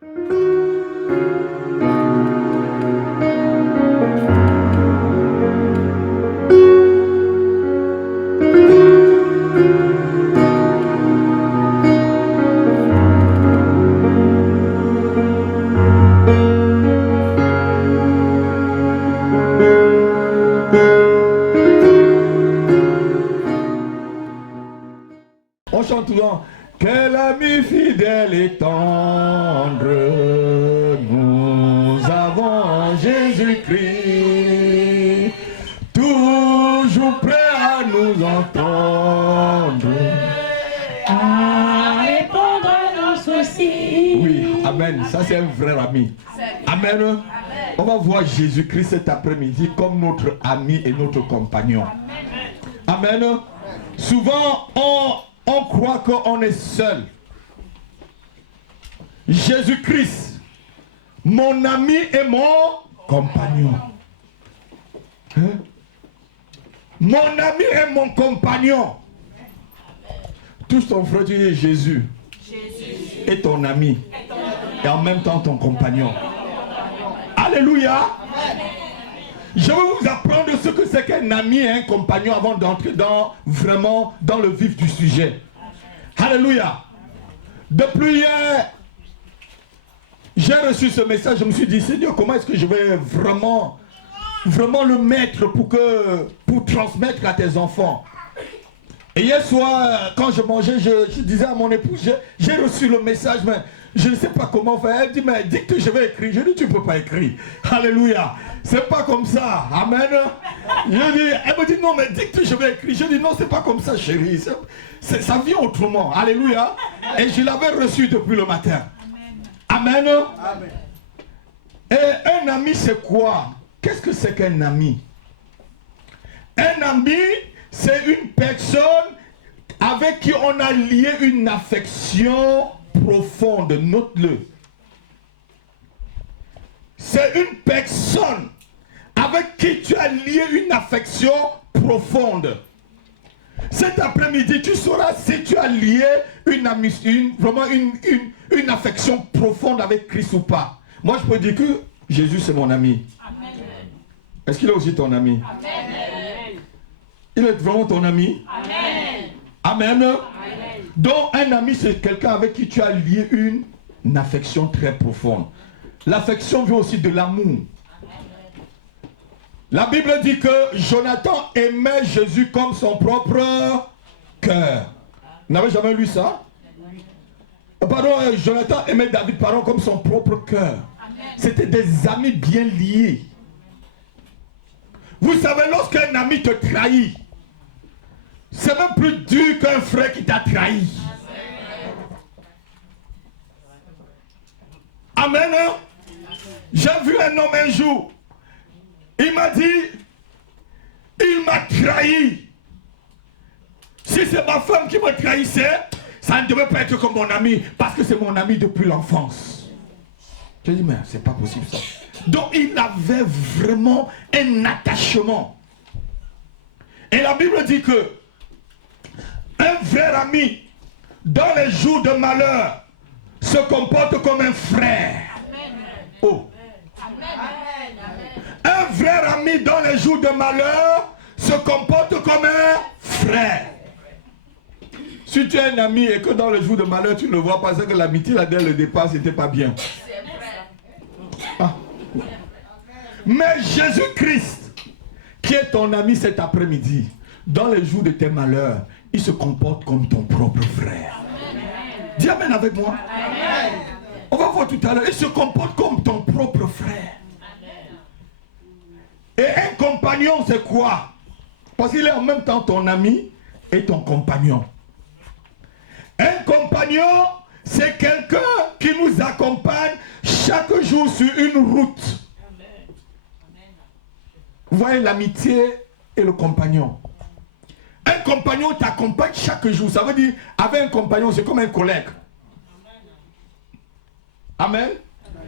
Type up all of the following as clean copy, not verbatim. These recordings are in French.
On chante souvent. Quel ami fidèle et tendre, nous avons Jésus-Christ, toujours prêt à nous entendre, à répondre à nos soucis. Oui, amen, ça c'est un vrai ami. Amen. On va voir Jésus-Christ cet après-midi comme notre ami et notre compagnon. Amen. Souvent, on croit qu'on est seul. Jésus-Christ, mon ami et mon compagnon. Hein? Mon ami et mon compagnon. Touche ton frère, tu dis Jésus. Est ton ami. Et en même temps ton compagnon. Alléluia. Je vais vous apprendre ce que c'est qu'un ami et un compagnon avant d'entrer vraiment dans le vif du sujet. Alléluia. Depuis hier, j'ai reçu ce message, je me suis dit, Seigneur, comment est-ce que je vais vraiment le mettre pour transmettre à tes enfants. Et hier soir, quand je mangeais, je disais à mon épouse, j'ai reçu le message, mais je ne sais pas comment faire. Elle dit, mais dicte, je vais écrire. Je dis, tu ne peux pas écrire. Alléluia. C'est pas comme ça. Amen. Elle me dit, non, mais dicte, je vais écrire. Je dis, non, c'est pas comme ça, chérie. Ça vient autrement. Alléluia. Et je l'avais reçu depuis le matin. Amen. Amen. Et un ami, c'est quoi? Qu'est-ce que c'est qu'un ami? Un ami, c'est une personne avec qui on a lié une affection profonde. Note-le. C'est une personne avec qui tu as lié une affection profonde. Cet après-midi, tu sauras si tu as lié vraiment une affection profonde avec Christ ou pas. Moi, je peux dire que Jésus, c'est mon ami. Est-ce qu'il est aussi ton ami? Amen. Il est vraiment ton ami? Amen. Amen. Amen. Donc, un ami, c'est quelqu'un avec qui tu as lié une affection très profonde. L'affection vient aussi de l'amour. La Bible dit que Jonathan aimait Jésus comme son propre cœur. Vous n'avez jamais lu ça? Pardon, Jonathan aimait David, pardon, comme son propre cœur. C'était des amis bien liés. Vous savez, lorsqu'un ami te trahit, c'est même plus dur qu'un frère qui t'a trahi. Amen. J'ai vu un homme un jour. Il m'a dit, il m'a trahi. Si c'est ma femme qui me trahissait, ça ne devait pas être comme mon ami, parce que c'est mon ami depuis l'enfance. Je dis, mais c'est pas possible ça. Donc il avait vraiment un attachement. Et la Bible dit que un vrai ami, dans les jours de malheur, se comporte comme un frère. Oh. Un vrai ami dans les jours de malheur se comporte comme un frère. Si tu es un ami et que dans les jours de malheur tu ne le vois pas, c'est que l'amitié là dès le départ c'était pas bien. Ah. Mais Jésus-Christ, qui est ton ami cet après-midi, dans les jours de tes malheurs, il se comporte comme ton propre frère. Dis amen avec moi. Amen. On va voir tout à l'heure. Il se comporte comme ton propre frère. Et un compagnon, c'est quoi? Parce qu'il est en même temps ton ami et ton compagnon. Un compagnon, c'est quelqu'un qui nous accompagne chaque jour sur une route. Vous voyez l'amitié et le compagnon. Un compagnon t'accompagne chaque jour. Ça veut dire, avec un compagnon, c'est comme un collègue. Amen.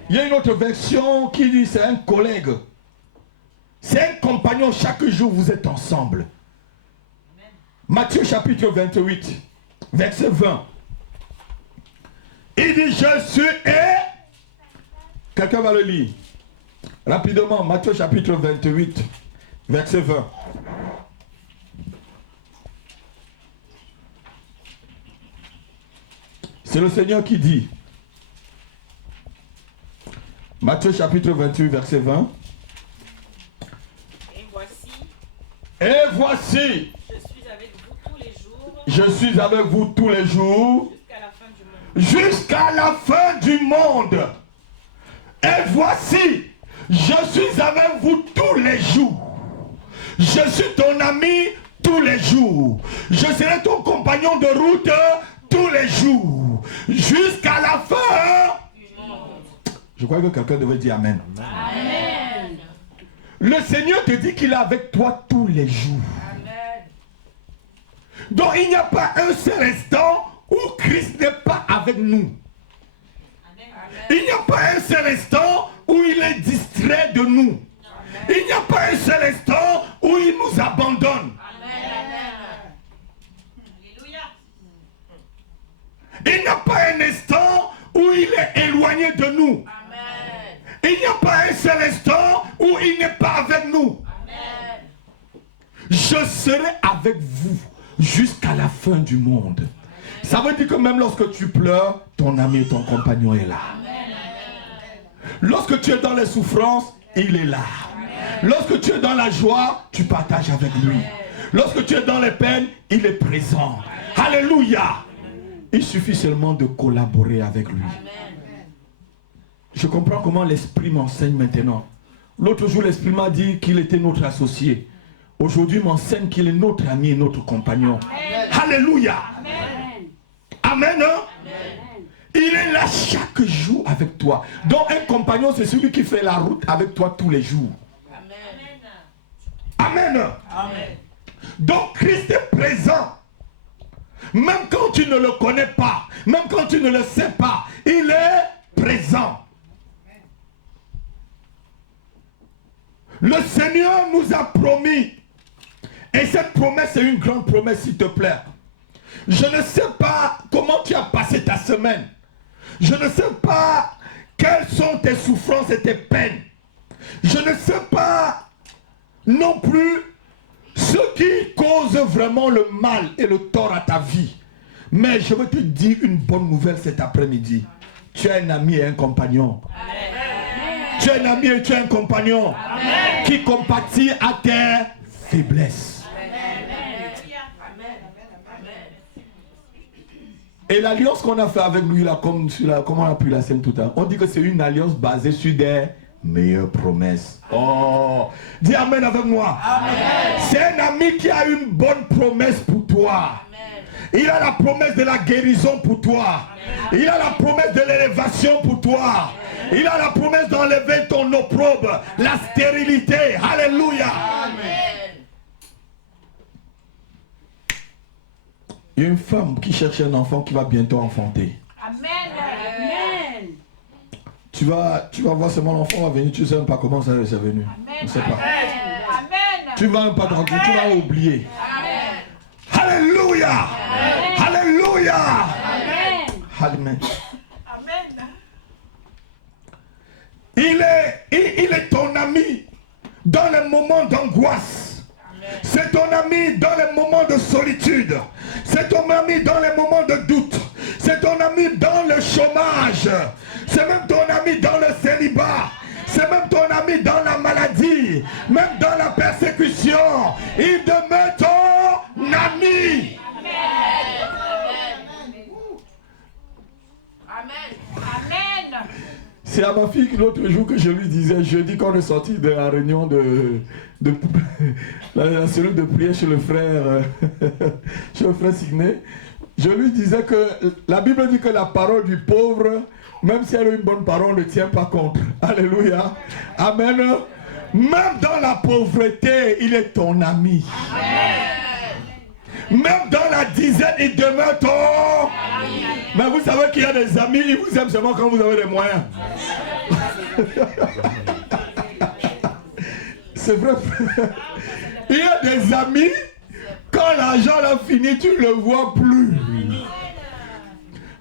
Il y a une autre version qui dit c'est un collègue. C'est un compagnon, chaque jour vous êtes ensemble. Matthieu chapitre 28, verset 20. Il dit, je suis et Quelqu'un va le lire. Rapidement, Matthieu chapitre 28, verset 20. C'est le Seigneur qui dit. Matthieu chapitre 28, verset 20. Et voici. Je suis avec vous tous les jours. Jusqu'à la fin du monde. Et voici. Je suis avec vous tous les jours. Je suis ton ami tous les jours. Je serai ton compagnon de route tous les jours. Jusqu'à la fin. Je crois que quelqu'un devait dire Amen. Amen. Le Seigneur te dit qu'il est avec toi tous les jours. Amen. Donc il n'y a pas un seul instant où Christ n'est pas avec nous. Amen. Il n'y a pas un seul instant où il est distrait de nous. Amen. Il n'y a pas un seul instant où il nous abandonne. Amen. Il n'y a pas un instant où il est éloigné de nous. Amen. Il n'y a pas un seul instant où il n'est pas avec nous. Amen. Je serai avec vous jusqu'à la fin du monde. Amen. Ça veut dire que même lorsque tu pleures, ton ami et ton compagnon est là. Amen. Lorsque tu es dans les souffrances, il est là. Amen. Lorsque tu es dans la joie, tu partages avec lui. Amen. Lorsque tu es dans les peines, il est présent. Amen. Alléluia. Il suffit seulement de collaborer avec lui. Amen. Je comprends comment l'Esprit m'enseigne maintenant. L'autre jour, l'Esprit m'a dit qu'il était notre associé. Aujourd'hui, il m'enseigne qu'il est notre ami et notre compagnon. Amen. Alléluia. Amen. Amen. Hein? Amen. Il est là chaque jour avec toi. Donc un compagnon, c'est celui qui fait la route avec toi tous les jours. Amen. Amen. Amen. Donc Christ est présent. Même quand tu ne le connais pas, même quand tu ne le sais pas, il est présent. Le Seigneur nous a promis, et cette promesse est une grande promesse, s'il te plaît. Je ne sais pas comment tu as passé ta semaine. Je ne sais pas quelles sont tes souffrances et tes peines. Je ne sais pas non plus ce qui cause vraiment le mal et le tort à ta vie. Mais je veux te dire une bonne nouvelle cet après-midi. Tu as un ami et un compagnon. Amen. Tu as un ami et tu as un compagnon. Amen. Qui compatit à tes faiblesses. Amen. Et l'alliance qu'on a fait avec lui, là, comme on a pris la scène tout à l'heure, on dit que c'est une alliance basée sur des meilleures promesses. Oh, dis Amen avec moi. Amen. C'est un ami qui a une bonne promesse pour toi. Amen. Il a la promesse de la guérison pour toi. Amen. Il a la promesse de l'élévation pour toi. Amen. Il a la promesse d'enlever ton opprobre, la stérilité. Alléluia. Amen. Il y a une femme qui cherche un enfant qui va bientôt enfanter. Amen. Amen. Tu vas voir seulement l'enfant va venir, tu ne sais même pas comment ça est venu. Amen. Je ne sais pas. Amen. Tu ne vas même pas tranquille, tu vas oublier. Amen. Alléluia. Amen. Alléluia. Amen. Amen. Amen. Il est ton ami dans les moments d'angoisse. C'est ton ami dans les moments de solitude. C'est ton ami dans les moments de doute. C'est ton ami dans le chômage. C'est même ton ami dans le célibat. C'est même ton ami dans la maladie. Même dans la persécution. Il demeure ton ami. Amen. Amen. C'est à ma fille l'autre jour que je lui disais, jeudi quand on est sorti de la réunion de la cellule de prière chez le frère Signé, je lui disais que la Bible dit que la parole du pauvre, même si elle a une bonne parole, ne tient pas compte. Alléluia. Amen. Même dans la pauvreté, il est ton ami. Amen. Même dans la dizaine, il demeure ton ami. Mais vous savez qu'il y a des amis, ils vous aiment seulement quand vous avez les moyens. C'est vrai. Il y a des amis, quand l'argent a fini, tu ne le vois plus.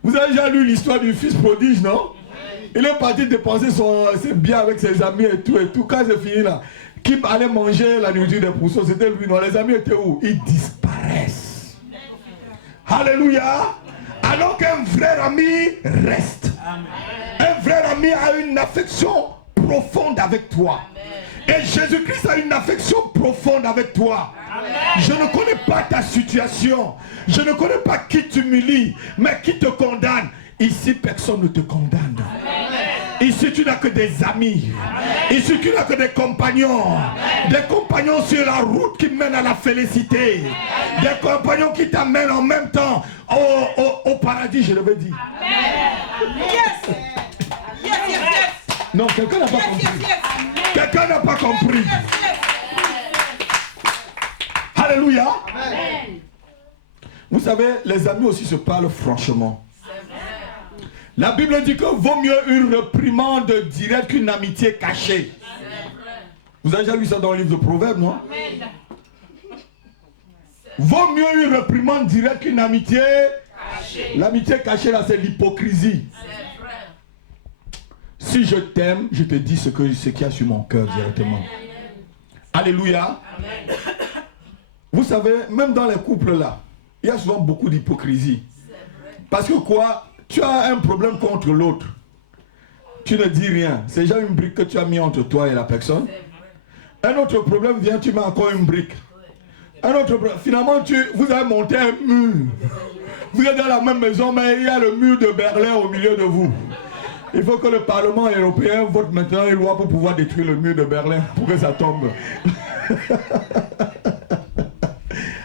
Vous avez déjà lu l'histoire du fils prodige, non? Il est parti dépenser ses biens avec ses amis et tout. Quand c'est fini là, qui allait manger la nourriture des poussons, c'était lui. Non, les amis étaient où? Ils disparaissent. Alléluia. Alors qu'un vrai ami reste. Un vrai ami a une affection profonde avec toi. Et Jésus-Christ a une affection profonde avec toi. Je ne connais pas ta situation. Je ne connais pas qui t'humilie, mais qui te condamne. Ici, personne ne te condamne. Ici, tu n'as que des amis. Ici, tu n'as que des compagnons. Des compagnons sur la route qui mènent à la félicité. Des compagnons qui t'amènent en même temps au paradis, je l'avais dit. Yes. Non, quelqu'un n'a pas compris. Quelqu'un n'a pas compris. Alléluia. Vous savez, les amis aussi se parlent franchement. La Bible dit que vaut mieux une réprimande directe qu'une amitié cachée. Vous avez déjà lu ça dans le livre de Proverbes, non? Vaut mieux une réprimande directe qu'une amitié cachée. L'amitié cachée, là, c'est l'hypocrisie. Si je t'aime, je te dis ce qu'il y a sur mon cœur directement. Alléluia. Amen. Vous savez, même dans les couples là, il y a souvent beaucoup d'hypocrisie. Parce que quoi? Tu as un problème contre l'autre. Tu ne dis rien. C'est déjà une brique que tu as mis entre toi et la personne. Un autre problème vient, tu mets encore une brique. Un autre problème. Finalement, vous avez monté un mur. Vous êtes dans la même maison, mais il y a le mur de Berlin au milieu de vous. Il faut que le Parlement européen vote maintenant une loi pour pouvoir détruire le mur de Berlin, pour que ça tombe.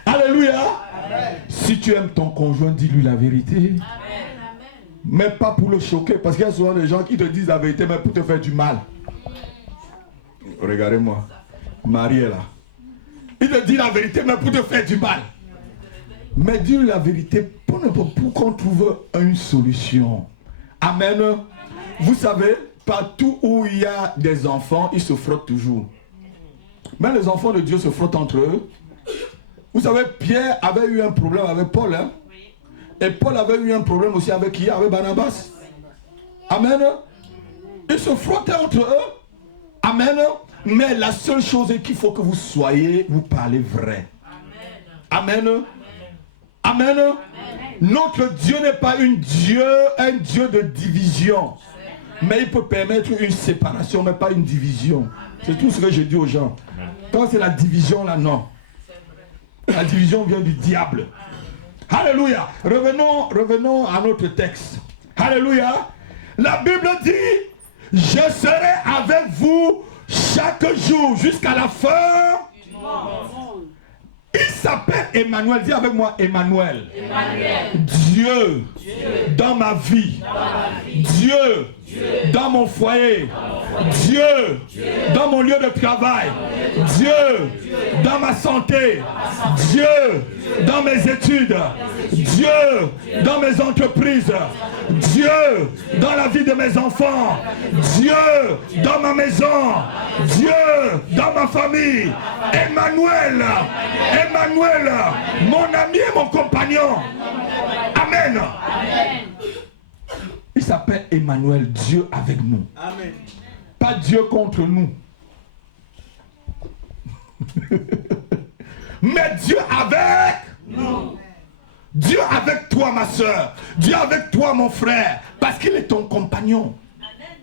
Alléluia. Amen. Si tu aimes ton conjoint, dis-lui la vérité. Amen. Mais pas pour le choquer, parce qu'il y a souvent des gens qui te disent la vérité, mais pour te faire du mal. Regardez-moi, Marie est là. Il te dit la vérité, mais pour te faire du mal. Mais dis-lui la vérité pour qu'on trouve une solution. Amen. Vous savez, partout où il y a des enfants, ils se frottent toujours. Mais les enfants de Dieu se frottent entre eux. Vous savez, Pierre avait eu un problème avec Paul. Hein? Et Paul avait eu un problème aussi avec qui? Avec Barnabas. Amen. Ils se frottaient entre eux. Amen. Mais la seule chose est qu'il faut que vous soyez, vous parlez vrai. Amen. Amen. Amen. Notre Dieu n'est pas un Dieu de division. Mais il peut permettre une séparation, mais pas une division. C'est tout ce que je dis aux gens. Quand c'est la division, là, non. La division vient du diable. Alléluia. Revenons à notre texte. Alléluia. La Bible dit, je serai avec vous chaque jour jusqu'à la fin du monde. Il s'appelle Emmanuel. Dis avec moi Emmanuel. Dieu, dans ma vie. Dieu, dans mon foyer. Dieu, dans mon lieu de travail. Dieu, dans ma santé. Dieu, dans mes études. Dieu, dans mes entreprises. Dieu, dans la vie de mes enfants. Dieu, dans ma maison. Dieu, dans ma famille. Emmanuel, Emmanuel, mon ami et mon compagnon. Amen. Il s'appelle Emmanuel, Dieu avec nous. Amen. Pas Dieu contre nous. Mais Dieu avec nous. Dieu avec toi, ma soeur. Dieu avec toi, mon frère. Parce qu'il est ton compagnon. Amen.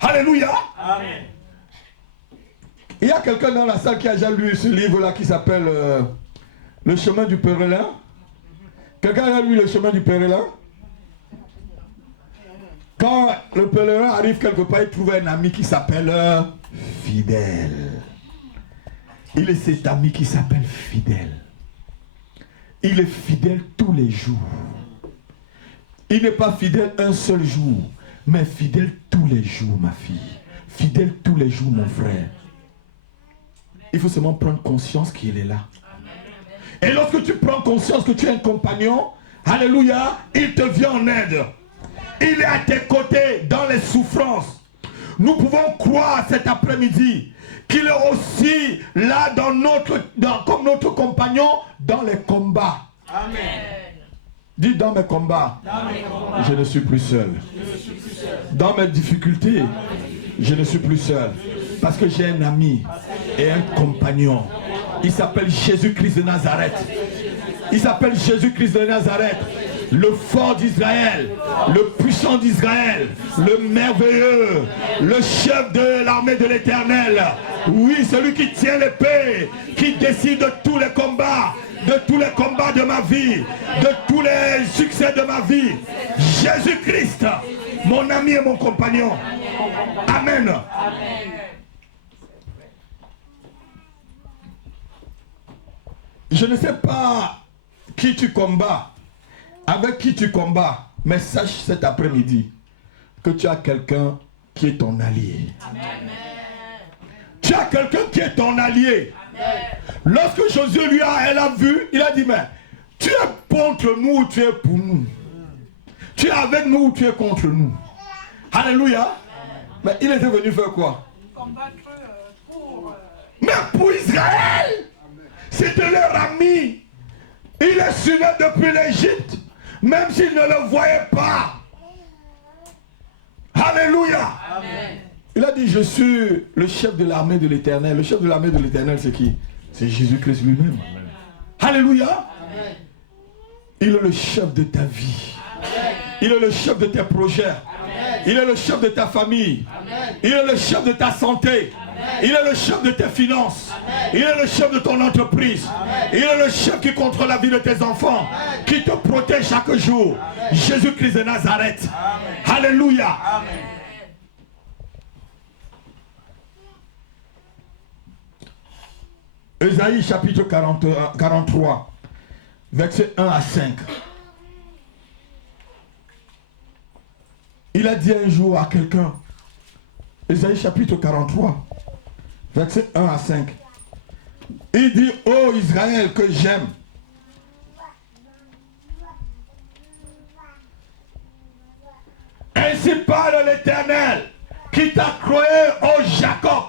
Alléluia. Amen. Il y a quelqu'un dans la salle qui a déjà lu ce livre-là qui s'appelle Le chemin du pèlerin. Quelqu'un a lu Le chemin du pèlerin? Quand le pèlerin arrive quelque part, il trouve un ami qui s'appelle Fidèle. Il est cet ami qui s'appelle Fidèle. Il est fidèle tous les jours. Il n'est pas fidèle un seul jour, mais fidèle tous les jours, ma fille. Fidèle tous les jours, mon frère. Il faut seulement prendre conscience qu'il est là. Et lorsque tu prends conscience que tu es un compagnon, alléluia, il te vient en aide. Il est à tes côtés dans les souffrances. Nous pouvons croire cet après-midi qu'il est aussi là comme notre compagnon dans les combats. Amen. Dis dans mes combats, je ne suis plus seul. Dans mes difficultés, je ne suis plus seul. Parce que j'ai un ami et un compagnon. Il s'appelle Jésus-Christ de Nazareth. Il s'appelle Jésus-Christ de Nazareth. Le fort d'Israël, le puissant d'Israël, le merveilleux, le chef de l'armée de l'Éternel. Oui, celui qui tient l'épée, qui décide de tous les combats de ma vie, de tous les succès de ma vie. Jésus-Christ, mon ami et mon compagnon. Amen. Je ne sais pas qui tu combats, avec qui tu combats, mais sache cet après-midi que tu as quelqu'un qui est ton allié. Amen. Tu as quelqu'un qui est ton allié. Amen. Lorsque Josué elle a vu, il a dit, mais tu es contre nous ou tu es pour nous? Tu es avec nous ou tu es contre nous? Alléluia. Amen. Mais il était venu faire quoi? Combattre pour... Mais pour Israël, c'était leur ami. Il les suivait depuis l'Égypte, même s'il ne le voyait pas. Alléluia. Amen. Il a dit, je suis le chef de l'armée de l'Éternel. Le chef de l'armée de l'Éternel, c'est qui? C'est Jésus-Christ lui-même. Alléluia. Amen. Il est le chef de ta vie. Amen. Il est le chef de tes projets. Amen. Il est le chef de ta famille. Amen. Il est le chef de ta santé. Amen. Il est le chef de tes finances. Amen. Il est le chef de ton entreprise. Amen. Il est le chef qui contrôle la vie de tes enfants. Amen. Qui te protège chaque jour. Jésus-Christ de Nazareth. Amen. Alléluia. Amen. Ésaïe chapitre 43, versets 1 à 5. Il a dit un jour à quelqu'un, Ésaïe chapitre 43, versets 1 à 5. Il dit, ô Israël que j'aime, ainsi parle l'Éternel, qui t'a créé, ô Jacob,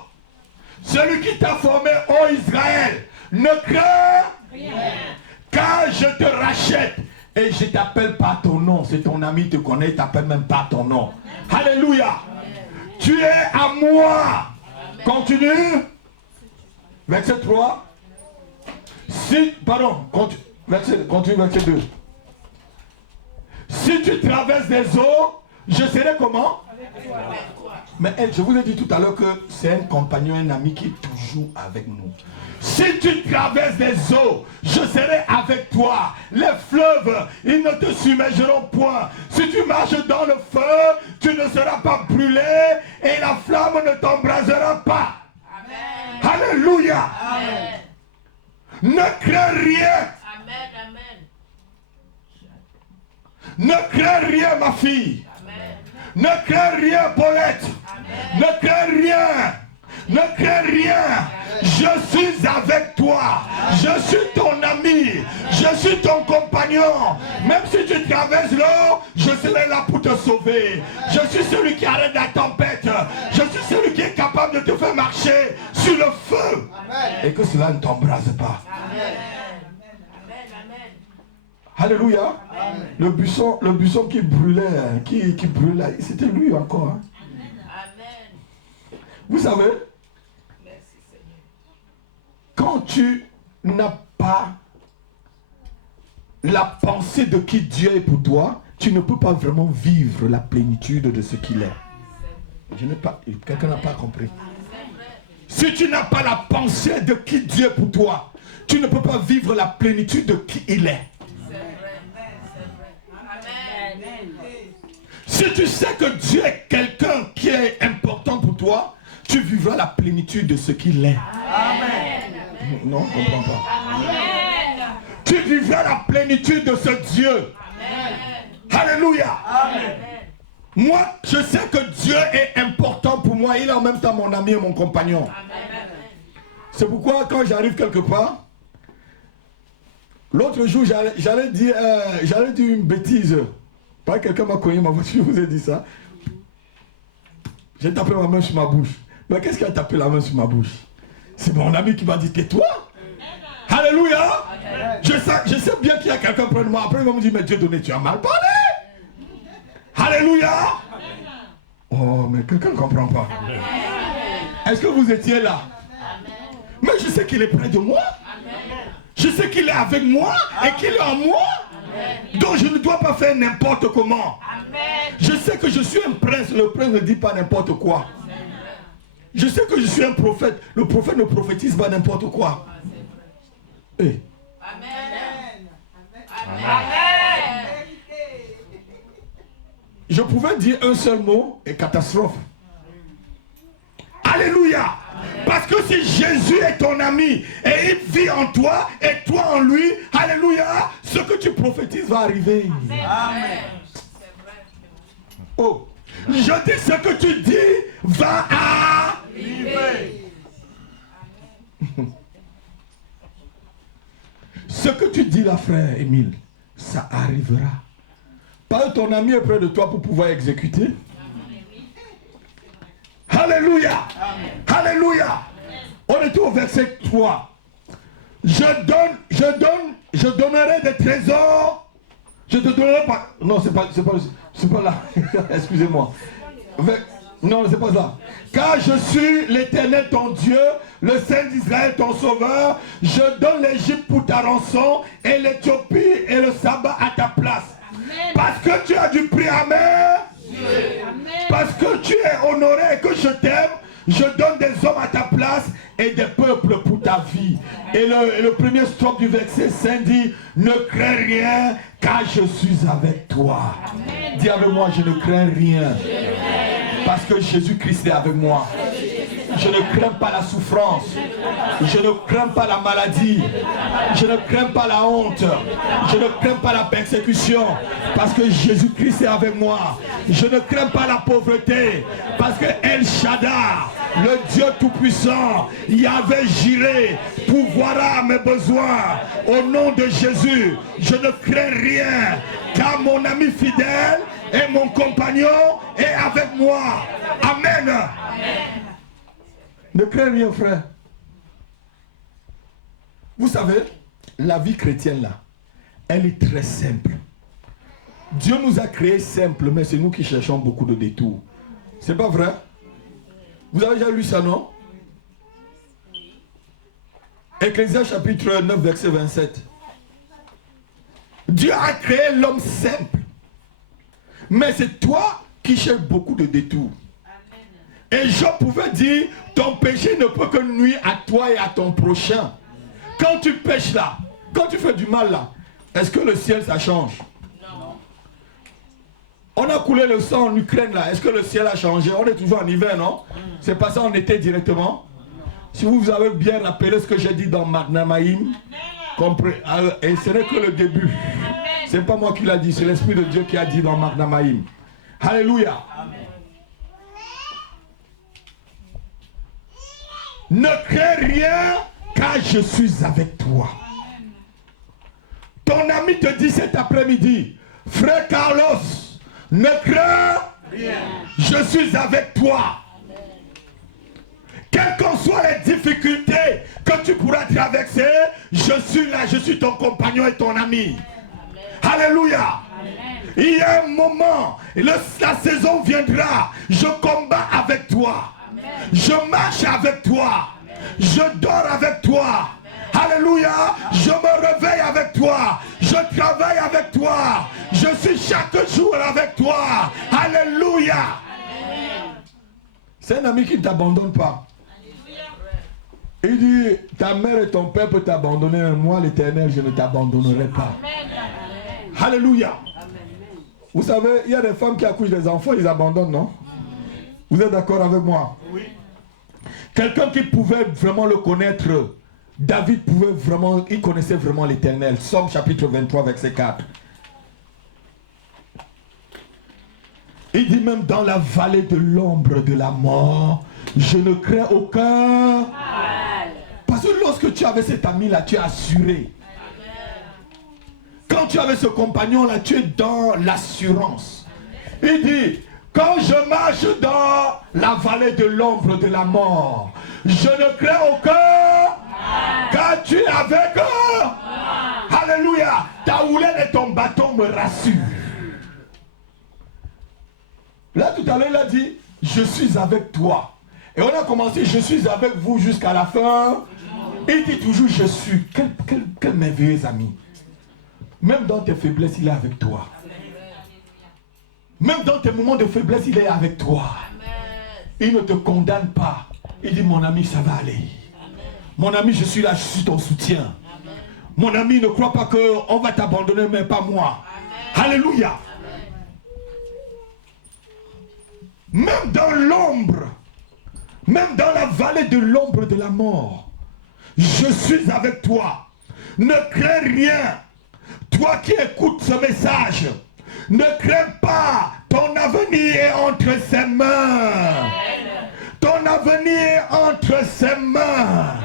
celui qui t'a formé, ô Israël, ne crains rien, car je te rachète et je t'appelle par ton nom. C'est ton ami, il te connaît, il t'appelle même par ton nom. Alléluia. Amen. Tu es à moi. Amen. Continue. Verset 3. Continue verset 2. Si tu traverses des eaux, je serai comment? Mais je vous ai dit tout à l'heure que c'est un compagnon, un ami qui est toujours avec nous. Si tu traverses des eaux, je serai avec toi. Les fleuves, ils ne te submergeront point. Si tu marches dans le feu, tu ne seras pas brûlé et la flamme ne t'embrasera pas. Amen. Alléluia. Amen. Ne crains rien. Amen, amen. Ne crains rien, ma fille. Amen. Ne crains rien, Paulette. Amen. Ne crains rien. Ne crains rien. Je suis avec toi. Je suis ton ami. Je suis ton compagnon. Même si tu traverses l'eau, je serai là pour te sauver. Je suis celui qui arrête la tempête. Je suis celui qui est capable de te faire marcher sur le feu. Et que cela ne t'embrase pas. Alléluia. Le buisson qui brûlait, qui brûlait, c'était lui encore. Hein. Vous savez, quand tu n'as pas la pensée de qui Dieu est pour toi, tu ne peux pas vraiment vivre la plénitude de ce qu'il est. Quelqu'un n'a pas compris. Si tu n'as pas la pensée de qui Dieu est pour toi, tu ne peux pas vivre la plénitude de qui il est. Si tu sais que Dieu est quelqu'un qui est important pour toi, tu vivras la plénitude de ce qu'il est. Amen. Non, je ne comprends pas. Amen. Tu vivras la plénitude de ce Dieu. Amen. Alléluia. Amen. Moi, je sais que Dieu est important pour moi. Il est en même temps mon ami et mon compagnon. Amen. C'est pourquoi quand j'arrive quelque part, l'autre jour, j'allais dire une bêtise. Pas quelqu'un m'a cogné ma voiture, je vous ai dit ça. J'ai tapé ma main sur ma bouche. Mais qu'est-ce qui a tapé la main sur ma bouche? C'est mon ami qui m'a dit, tais-toi. Alléluia. Je sais bien qu'il y a quelqu'un près de moi. Après, il va me dire, mais Dieu donné, tu as mal parlé. Alléluia. Oh, mais quelqu'un ne comprend pas. Est-ce que vous étiez là? Mais je sais qu'il est près de moi. Je sais qu'il est avec moi et qu'il est en moi. Donc je ne dois pas faire n'importe comment. Je sais que je suis un prince. Le prince ne dit pas n'importe quoi. Je sais que je suis un prophète. Le prophète ne prophétise pas n'importe quoi. Hey. Amen. Je pouvais dire un seul mot et catastrophe. Alléluia. Parce que si Jésus est ton ami et il vit en toi et toi en lui, alléluia, ce que tu prophétises va arriver. Amen. Oh, je dis ce que tu dis va arriver. Ce que tu dis là, frère Émile, ça arrivera. Pas ton ami est près de toi pour pouvoir exécuter. Alléluia. Alléluia. On est au verset 3. Je donnerai des trésors. Je te donnerai pas. Non, c'est pas là. Excusez-moi. Non, c'est pas ça. Car je suis l'Éternel ton Dieu, le Saint d'Israël ton sauveur. Je donne l'Égypte pour ta rançon et l'Éthiopie et le sabbat à ta place. Amen. Parce que tu as du prix amer. Parce que tu es honoré et que je t'aime, je donne des hommes à ta place et des peuples pour ta vie. Et le premier strophe du verset 5 dit, ne crains rien car je suis avec toi. Amen. Dis avec moi, je ne crains rien. Parce que Jésus-Christ est avec moi. Je ne crains pas la souffrance. Je ne crains pas la maladie. Je ne crains pas la honte. Je ne crains pas la persécution. Parce que Jésus-Christ est avec moi. Je ne crains pas la pauvreté. Parce que El Shaddai, le Dieu Tout-Puissant, Yahvé Jireh, pourvoira mes besoins. Au nom de Jésus, je ne crains rien. Car mon ami fidèle et mon compagnon est avec moi. Amen. Amen. Ne crains rien, frère. Vous savez, la vie chrétienne là, elle est très simple. Dieu nous a créés simple, mais c'est nous qui cherchons beaucoup de détours. C'est pas vrai? Vous avez déjà lu ça, non? Ecclésiaste chapitre 9, verset 27. Dieu a créé l'homme simple. Mais c'est toi qui cherches beaucoup de détours. Et je pouvais dire, ton péché ne peut que nuire à toi et à ton prochain. Quand tu pêches là, quand tu fais du mal là, est-ce que le ciel ça change? Non. On a coulé le sang en Ukraine là, est-ce que le ciel a changé? On est toujours en hiver, non? C'est pas ça en été directement? Si vous avez bien rappelé ce que j'ai dit dans Magnamaïm, et ce n'est que le début. C'est pas moi qui l'a dit, c'est l'Esprit de Dieu qui a dit dans Magnamaïm. Alléluia. Amen. Ne crains rien car je suis avec toi. Ton ami te dit cet après-midi, frère Carlos, ne crains rien. Je suis avec toi. Quelles qu'en soient les difficultés que tu pourras traverser, je suis là, je suis ton compagnon et ton ami. Amen. Alléluia. Amen. Il y a un moment, la saison viendra, je combats avec toi. Amen. Je marche avec toi. Amen. Je dors avec toi. Amen. Alléluia. Je me réveille avec toi. Je travaille avec toi. Je suis chaque jour avec toi. Alléluia. C'est un ami qui ne t'abandonne pas. Il dit, ta mère et ton père peuvent t'abandonner, mais moi l'Éternel, je ne t'abandonnerai pas. Amen. Alléluia. Amen. Vous savez, il y a des femmes qui accouchent des enfants, ils abandonnent, non? Vous êtes d'accord avec moi? Oui. Quelqu'un qui pouvait vraiment le connaître, David pouvait vraiment, il connaissait vraiment l'Éternel. Somme chapitre 23, verset 4. Il dit même dans la vallée de l'ombre de la mort, je ne crains aucun mal. Parce que lorsque tu avais cet ami-là, tu es assuré. Quand tu avais ce compagnon-là, tu es dans l'assurance. Il dit, quand je marche dans la vallée de l'ombre de la mort, je ne crains aucun mal. Car tu es avec eux. Alléluia. Ta houlette et ton bâton me rassurent. Là, tout à l'heure, il a dit, je suis avec toi. Et on a commencé, je suis avec vous jusqu'à la fin. Il dit toujours, je suis. Quel merveilleux ami. Même dans tes faiblesses, il est avec toi. Même dans tes moments de faiblesse, il est avec toi. Il ne te condamne pas. Il dit, mon ami, ça va aller. Mon ami, je suis là, je suis ton soutien. Mon ami, ne crois pas qu'on va t'abandonner, mais pas moi. Alléluia. Même dans l'ombre, même dans la vallée de l'ombre de la mort, je suis avec toi. Ne crains rien. Toi qui écoutes ce message, ne crains pas. Ton avenir est entre ses mains. Ton avenir est entre ses mains.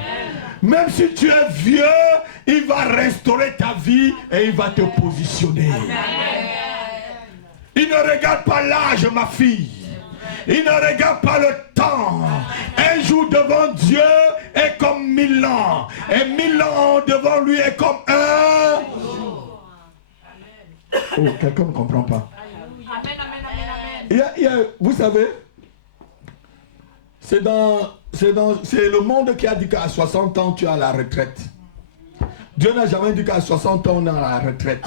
Même si tu es vieux, il va restaurer ta vie et il va te positionner. Il ne regarde pas l'âge, ma fille. Il ne regarde pas le temps. Un jour devant Dieu est comme 1000 ans. Et 1000 ans devant lui est comme un jour. Oh, quelqu'un ne comprend pas. Vous savez, c'est le monde qui a dit qu'à 60 ans tu as la retraite. Dieu n'a jamais dit qu'à 60 ans on a la retraite.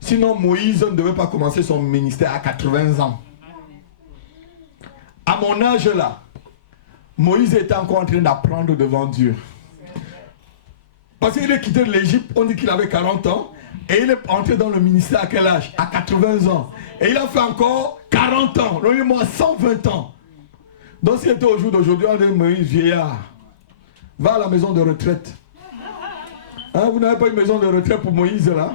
Sinon Moïse ne devait pas commencer son ministère à 80 ans. À mon âge là, Moïse était encore en train d'apprendre devant Dieu. Parce qu'il est quitté de l'Égypte, on dit qu'il avait 40 ans. Et il est entré dans le ministère à quel âge? À 80 ans. Et il a fait encore 40 ans. Donc il est mort à 120 ans. Donc s'il était au jour d'aujourd'hui, on dit Moïse vieillard, va à la maison de retraite. Hein, vous n'avez pas une maison de retraite pour Moïse là?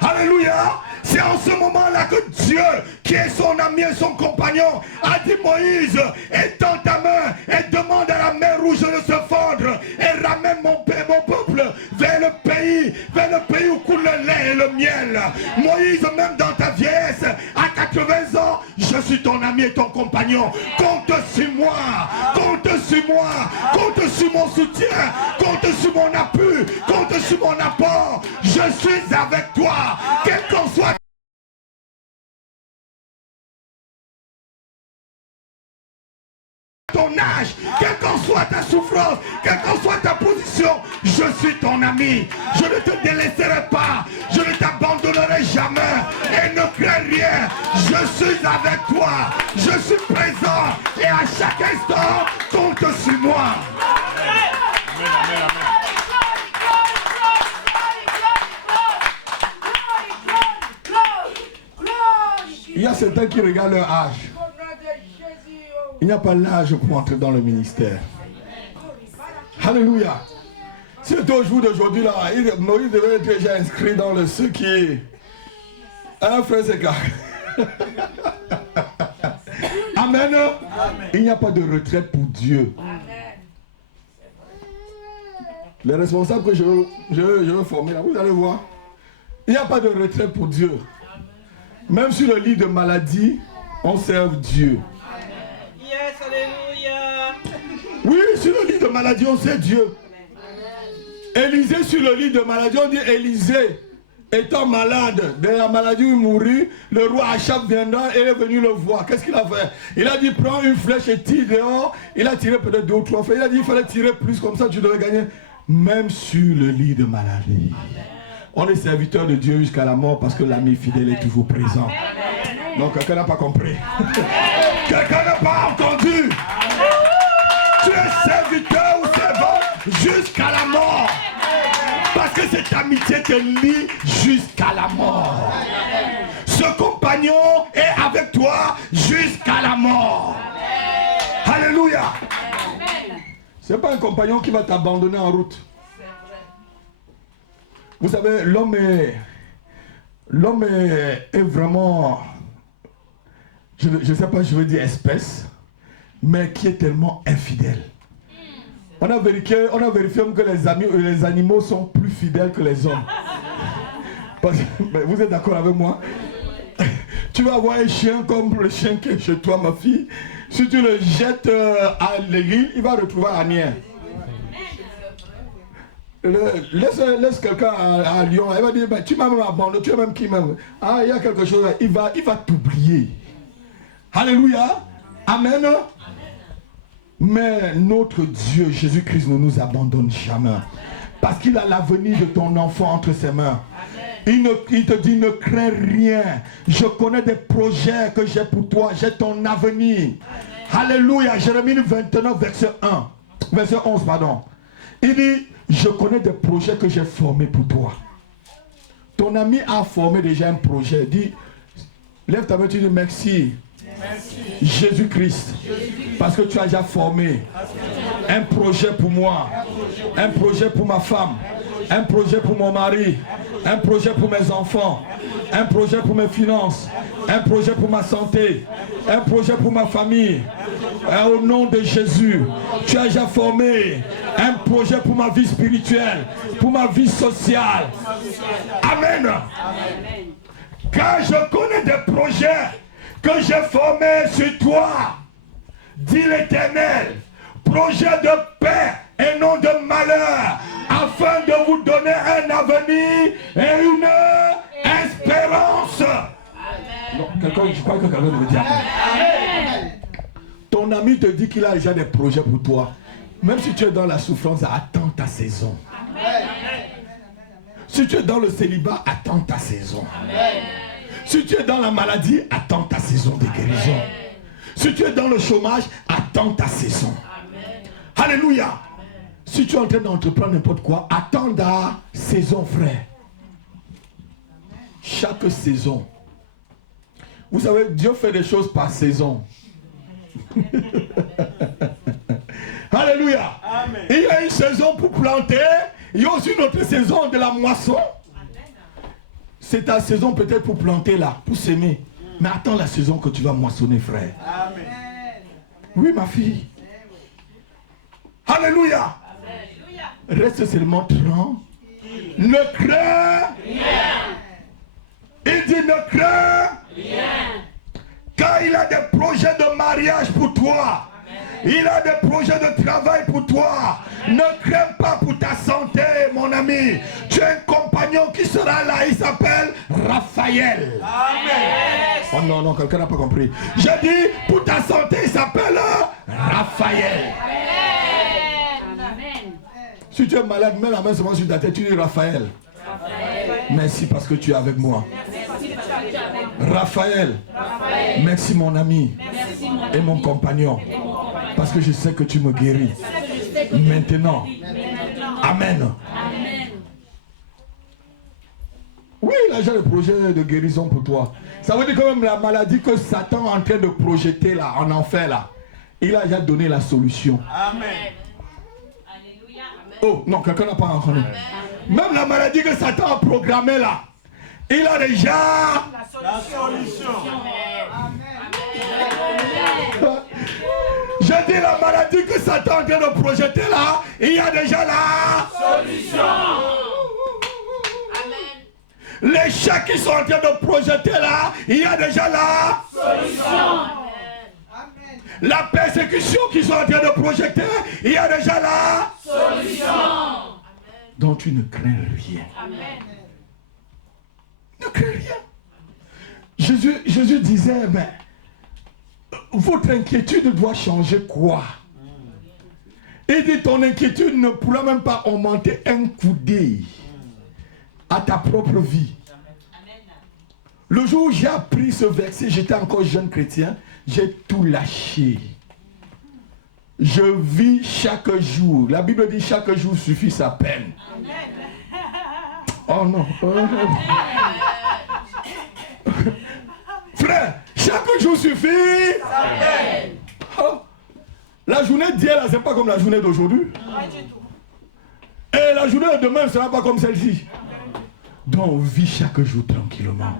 Alléluia. C'est en ce moment-là que Dieu, qui est son ami et son compagnon, a dit Moïse, étends ta main et demande à la mer rouge de se fondre et ramène mon peuple vers le pays où coule le lait et le miel. Moïse, même dans ta vieillesse, à 80 ans, je suis ton ami et ton compagnon. Compte sur moi, compte sur moi, compte sur mon soutien, compte sur mon appui, compte sur mon apport. Je suis avec toi, quel qu'en soit ton âge, quelle qu'en soit ta souffrance, quelle qu'en soit ta position, je suis ton ami. Je ne te délaisserai pas, je ne t'abandonnerai jamais. Et ne crains rien, je suis avec toi, je suis présent et à chaque instant, compte sur moi. Amen, amen, amen. Il y a certains qui regardent leur âge. Il n'y a pas l'âge pour entrer dans le ministère. Alléluia. Si c'était au jour d'aujourd'hui, là, Moïse devait être déjà inscrit dans le ceux qui... Hein, frère Zeka? Amen. Il n'y a pas de retraite pour Dieu. Les responsables que je veux former, là, vous allez voir. Il n'y a pas de retraite pour Dieu. Même sur le lit de maladie, on sert Dieu. Yes, alléluia. Oui, sur le lit de maladie, on sert Dieu. Élisée, sur le lit de maladie, on dit Élisée, étant malade, de la maladie où il mourut, le roi Achab viendra et est venu le voir. Qu'est-ce qu'il a fait? Il a dit, prends une flèche et tire dehors. Il a tiré peut-être 2 ou 3 fois. Il a dit, il fallait tirer plus, comme ça tu devrais gagner. Même sur le lit de maladie. On est serviteur de Dieu jusqu'à la mort parce que l'ami fidèle est toujours présent. Donc quelqu'un n'a pas compris. Quelqu'un n'a pas entendu. Tu es serviteur ou servant jusqu'à la mort. Parce que cette amitié te lie jusqu'à la mort. Ce compagnon est avec toi jusqu'à la mort. Alléluia. Ce n'est pas un compagnon qui va t'abandonner en route. Vous savez, l'homme est vraiment, je ne sais pas, je veux dire espèce, mais qui est tellement infidèle. On a vérifié que les animaux sont plus fidèles que les hommes. Vous êtes d'accord avec moi? Tu vas avoir un chien comme le chien qui est chez toi, ma fille. Si tu le jettes à l'église, il va retrouver Anière. Laisse quelqu'un à Lyon, il va dire, ben, tu m'as même abandonné, tu es même qui même. Ah, il y a quelque chose, il va t'oublier. Alléluia. Amen. Mais notre Dieu, Jésus-Christ, ne nous abandonne jamais. Parce qu'il a l'avenir de ton enfant entre ses mains. Il te dit, ne crains rien. Je connais des projets que j'ai pour toi. J'ai ton avenir. Amen. Alléluia. Jérémie 29, verset 1. Verset 11, pardon. Il dit, je connais des projets que j'ai formés pour toi. Ton ami a formé déjà un projet. Dis, lève ta main, tu dis merci. Jésus-Christ, parce que tu as déjà formé un projet pour moi, un projet pour ma femme, un projet pour mon mari, un projet pour mes enfants, un projet pour mes finances, un projet pour ma santé, un projet pour ma famille. Et au nom de Jésus, tu as déjà formé un projet pour ma vie spirituelle, pour ma vie sociale. Amen. Car je connais des projets que j'ai formé sur toi, dit l'Éternel, projet de paix et non de malheur, afin de vous donner un avenir et une espérance. Non, je crois que quelqu'un veut dire Amen. Ton ami te dit qu'il a déjà des projets pour toi. Même si tu es dans la souffrance, attends ta saison. Amen. Si tu es dans le célibat, attends ta saison. Amen. Si tu es dans la maladie, attends ta saison de guérison. Amen. Si tu es dans le chômage, attends ta saison. Amen. Alléluia. Amen. Si tu es en train d'entreprendre n'importe quoi, attends ta saison, frère. Amen. Chaque saison. Vous savez, Dieu fait des choses par saison. Alléluia. Amen. Il y a une saison pour planter, il y a aussi une autre saison de la moisson. C'est ta saison peut-être pour planter là, pour s'aimer. Mais attends la saison que tu vas moissonner, frère. Amen. Oui, ma fille. Alléluia. Amen. Reste seulement tranquille. Ne crains rien. Il dit ne crains rien. Car il a des projets de mariage pour toi. Il a des projets de travail pour toi. Ne crains pas pour ta santé, mon ami. Tu as un compagnon qui sera là. Il s'appelle Raphaël. Amen. Oh non, non, quelqu'un n'a pas compris. J'ai dit, pour ta santé, il s'appelle Raphaël. Amen. Si tu es malade, mets la main seulement sur ta tête, tu dis Raphaël. Merci parce que tu es avec moi. Raphaël, merci mon ami et mon compagnon. Parce que je sais que tu me guéris. Maintenant. Amen. Oui, il a déjà le projet de guérison pour toi. Ça veut dire quand même la maladie que Satan est en train de projeter là, en enfer là. Il a déjà donné la solution. Amen. Oh, non, quelqu'un n'a pas entendu. Même la maladie que Satan a programmée là, il a déjà la solution. Je dis la maladie que Satan est en train de projeter là, il y a déjà la solution. Les chats qui sont en train de projeter là, il y a déjà la solution. La persécution qu'ils sont en train de projeter, il y a déjà la solution. Donc tu ne crains rien. Amen. Ne crains rien. Jésus disait, mais votre inquiétude doit changer quoi? Il dit, ton inquiétude ne pourra même pas augmenter un coup d'œil à ta propre vie. Le jour où j'ai appris ce verset, j'étais encore jeune chrétien, j'ai tout lâché. Je vis chaque jour. La Bible dit chaque jour suffit sa peine. Oh non. Frère, chaque jour suffit sa peine. Oh. La journée d'hier, c'est pas comme la journée d'aujourd'hui. Et la journée de demain ne sera pas comme celle-ci. Donc, vis chaque jour tranquillement.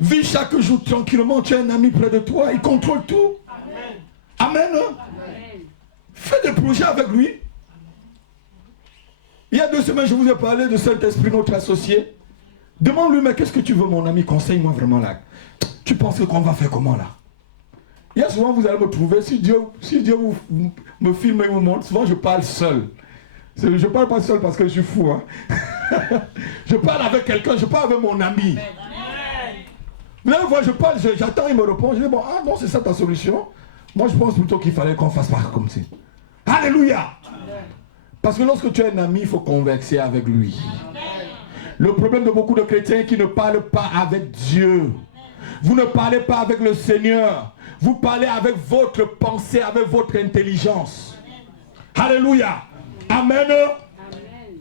Vis chaque jour tranquillement. Tu as un ami près de toi, il contrôle tout. Amen. Fais des projets avec lui. Il y a 2 semaines, je vous ai parlé de Saint-Esprit, notre associé. Demande-lui, mais qu'est-ce que tu veux, mon ami? Conseille-moi vraiment là. Tu penses qu'on va faire comment là? Il y a souvent, vous allez me trouver, si Dieu me filme et me montre, souvent je parle seul. Je ne parle pas seul parce que je suis fou. Hein. Je parle avec quelqu'un, je parle avec mon ami. Mais là, je parle, j'attends, il me répond. Je dis, bon, ah non, c'est ça ta solution. Moi, je pense plutôt qu'il fallait qu'on fasse pas comme ça. Alléluia. Parce que lorsque tu as un ami, il faut converser avec lui. Le problème de beaucoup de chrétiens qui ne parlent pas avec Dieu. Vous ne parlez pas avec le Seigneur. Vous parlez avec votre pensée, avec votre intelligence. Alléluia. Amen.